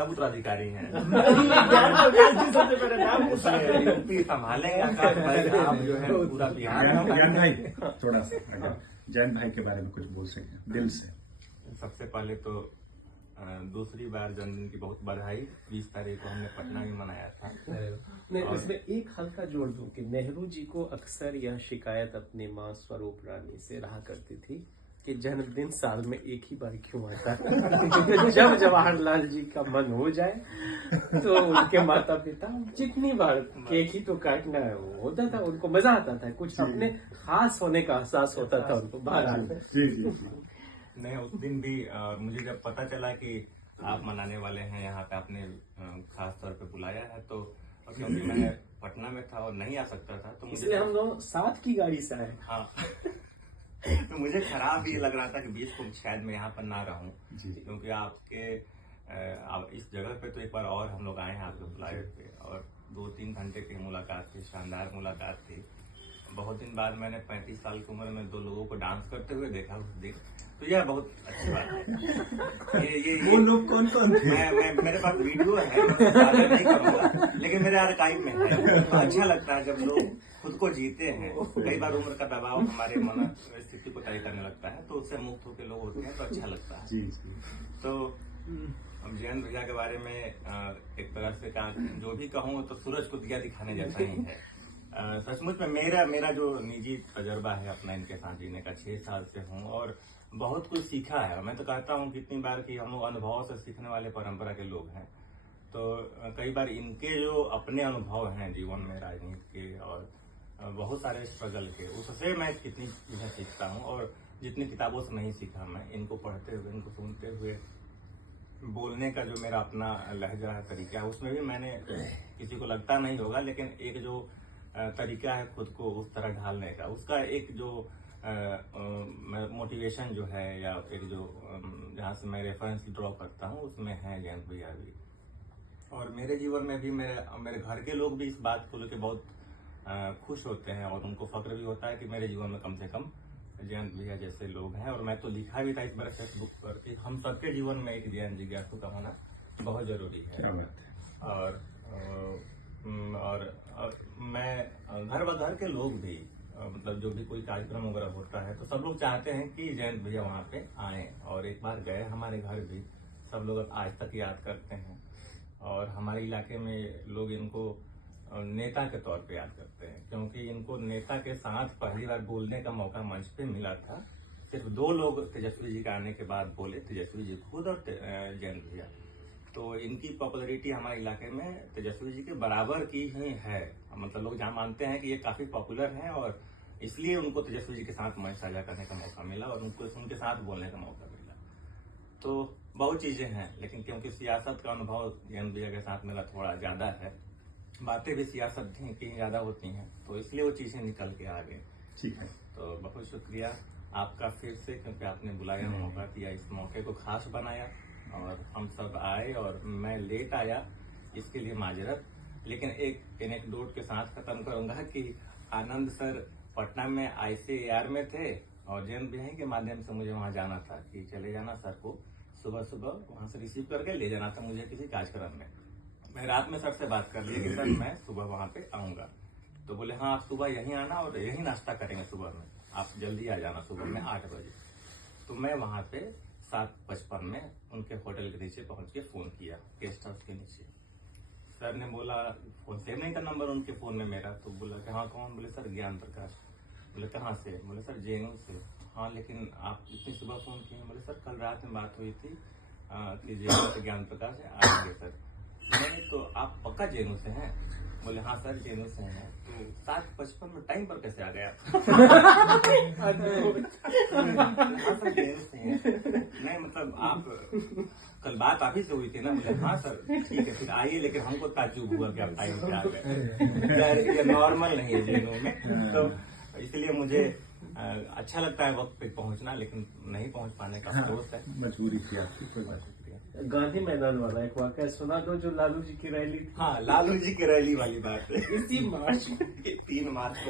सब उत्तराधिकारी हैं। नहीं, यूपी संभालेंगे आकाश भाई, आप जो है पूरा बिहार। ज्ञान भाई, थोड़ा सा अगर जैन भाई के बारे में कुछ बोल सकें दिल से। सबसे पहले तो दूसरी बार जन्मदिन की बहुत बधाई। 20 तारीख को हमने पटना में मनाया था। मैं इसमें एक हल्का जोड़ दूं कि नेहरू जी को अक्सर यह शिकायत अपनी माँ स्वरूप रानी से रहा करती थी कि जन्मदिन साल में एक ही बार क्यों आता है। जब जवाहरलाल जी का मन हो जाए तो उनके माता पिता जितनी बार केक ही तो काटना है वो होता था, उनको मजा आता था, कुछ अपने खास होने का एहसास होता था उनको बाहर। नहीं, उस दिन भी मुझे जब पता चला कि आप मनाने वाले हैं यहाँ पे, आपने खास तौर पे बुलाया है, तो क्योंकि मैं पटना में था और नहीं आ सकता था, तो इसलिए हम लोग साथ की गाड़ी से आए। हाँ तो मुझे खराब ये लग रहा था कि 20 को शायद मैं यहाँ पर ना रहूं, क्योंकि आपके इस जगह पे तो एक बार और हम लोग आए हैं आपके बुलाए पे, और 2-3 घंटे की मुलाकात थी, शानदार मुलाकात थी। बहुत दिन बाद मैंने 35 साल की उम्र में 2 लोगों को डांस करते हुए देखा उस दिन, तो यह बहुत अच्छी बात है। ये वो लोग कौन कौन थे? मैं मेरे पास वीडियो है, मैं नहीं करूँगा, लेकिन मेरे आर्काइव में है। तो अच्छा लगता है जब लोग खुद को जीते हैं। कई बार उम्र का दबाव हमारे मन स्थिति को तय करने लगता है, तो उससे मुक्त होकर लोग होते हैं तो अच्छा लगता है। जी। तो अब जयंत भैया के बारे में एक तरह से जो भी कहूँ तो सूरज को दिया दिखाने जैसा ही है। सचमुच में मेरा जो निजी तजर्बा है अपना इनके साथ जीने का, 6 साल से हूँ और बहुत कुछ सीखा है। मैं तो कहता हूँ कितनी बार कि हम लोग अनुभव से सीखने वाले परंपरा के लोग हैं, तो कई बार इनके जो अपने अनुभव हैं जीवन में, राजनीति के और बहुत सारे स्ट्रगल के, उससे मैं कितनी चीजें सीखता हूँ, और जितनी किताबों से नहीं सीखा मैं, इनको पढ़ते हुए, इनको सुनते हुए, बोलने का जो मेरा अपना लहजा है, तरीका है, उसमें भी मैंने, किसी को लगता नहीं होगा, लेकिन एक जो तरीका है खुद को उस तरह ढालने का, उसका एक जो मोटिवेशन जो है, या एक जो जहाँ से मैं रेफरेंस ड्रॉ करता हूँ, उसमें है जयंत भैया भी। और मेरे जीवन में भी मेरे घर के लोग भी इस बात को लेकर बहुत खुश होते हैं, और उनको फक्र भी होता है कि मेरे जीवन में कम से कम जयंत भैया जैसे लोग हैं। और मैं तो लिखा भी था इस बार फेसबुक पर कि हम सबके जीवन में एक जयंत जिज्ञासु का होना बहुत जरूरी है। और मैं घर के लोग भी, मतलब जो भी कोई कार्यक्रम वगैरह होता है तो सब लोग चाहते हैं कि जयंत भैया वहाँ पे आए, और एक बार गए हमारे घर भी, सब लोग आज तक याद करते हैं। और हमारे इलाके में लोग इनको नेता के तौर पे याद करते हैं, क्योंकि इनको नेता के साथ पहली बार बोलने का मौका मंच पे मिला था। सिर्फ 2 लोग तेजस्वी जी के आने के बाद बोले, तेजस्वी जी खुद और जयंत भैया। तो इनकी पॉपुलैरिटी हमारे इलाके में तेजस्वी जी के बराबर की ही है, मतलब लोग जहाँ मानते हैं कि ये काफी पॉपुलर हैं, और इसलिए उनको तेजस्वी जी के साथ मंच साझा करने का मौका मिला, और उनको उनके साथ बोलने का मौका मिला। तो बहुत चीजें हैं, लेकिन क्योंकि सियासत का अनुभव जयंत भैया के साथ मेरा थोड़ा ज्यादा है, बातें भी सियासत की ज्यादा होती हैं, तो इसलिए वो चीजें निकल के आ गई। ठीक है, तो बहुत शुक्रिया आपका फिर से, क्योंकि आपने बुलाया, मौका दिया, इस मौके को खास बनाया, और हम सब आए, और मैं लेट आया, इसके लिए माजरत। लेकिन एक एनेक्डोट के साथ खत्म करूंगा कि आनंद सर पटना में ICAR में थे, और जयंत भैया के माध्यम से मुझे वहां जाना था कि चले जाना सर को, सुबह वहां से रिसीव करके ले जाना था मुझे किसी कार्यक्रम में। मैं रात में सर से बात कर लिया कि सर मैं सुबह वहां पे आऊंगा, तो बोले हाँ आप सुबह यहीं आना और यहीं नाश्ता करेंगे सुबह में, आप जल्दी आ जाना सुबह में 8 बजे। तो मैं वहां पे 7:55 में उनके होटल के नीचे पहुंच के फोन किया, गेस्ट हाउस के नीचे। सर ने बोला, फोन सेव नहीं था नंबर उनके फोन में मेरा, तो बोला कि हाँ कौन? बोले सर ज्ञान प्रकाश। बोले कहाँ से? बोले सर JNU से। हाँ लेकिन आप इतनी सुबह फोन किए? बोले सर कल रात में बात हुई थी कि JNU से ज्ञान प्रकाश आएंगे सर। नहीं तो आप पक्का JNU से हैं? बोले हाँ सर JNU से हैं। तो 7:55 में टाइम पर कैसे आ गया? हाँ सर JNU से हैं। नहीं मतलब आप कल बात आप ही से हुई थी ना? बोले हाँ सर ठीक है फिर आइए, लेकिन हमको ताज्जुब हुआ कि आप टाइम पे आ गए, ये नॉर्मल नहीं है JNU में। तो इसलिए मुझे अच्छा लगता है वक्त पे पहुंचना, लेकिन नहीं पहुंच पाने का अफसोस है, मजबूरी थी आपकी। कोई बात नहीं। गांधी मैदान वाला एक वाकया सुना दो, जो लालू जी की रैली थी। हाँ लालू जी की रैली वाली बात है, इसी मार्च 3 मार्च को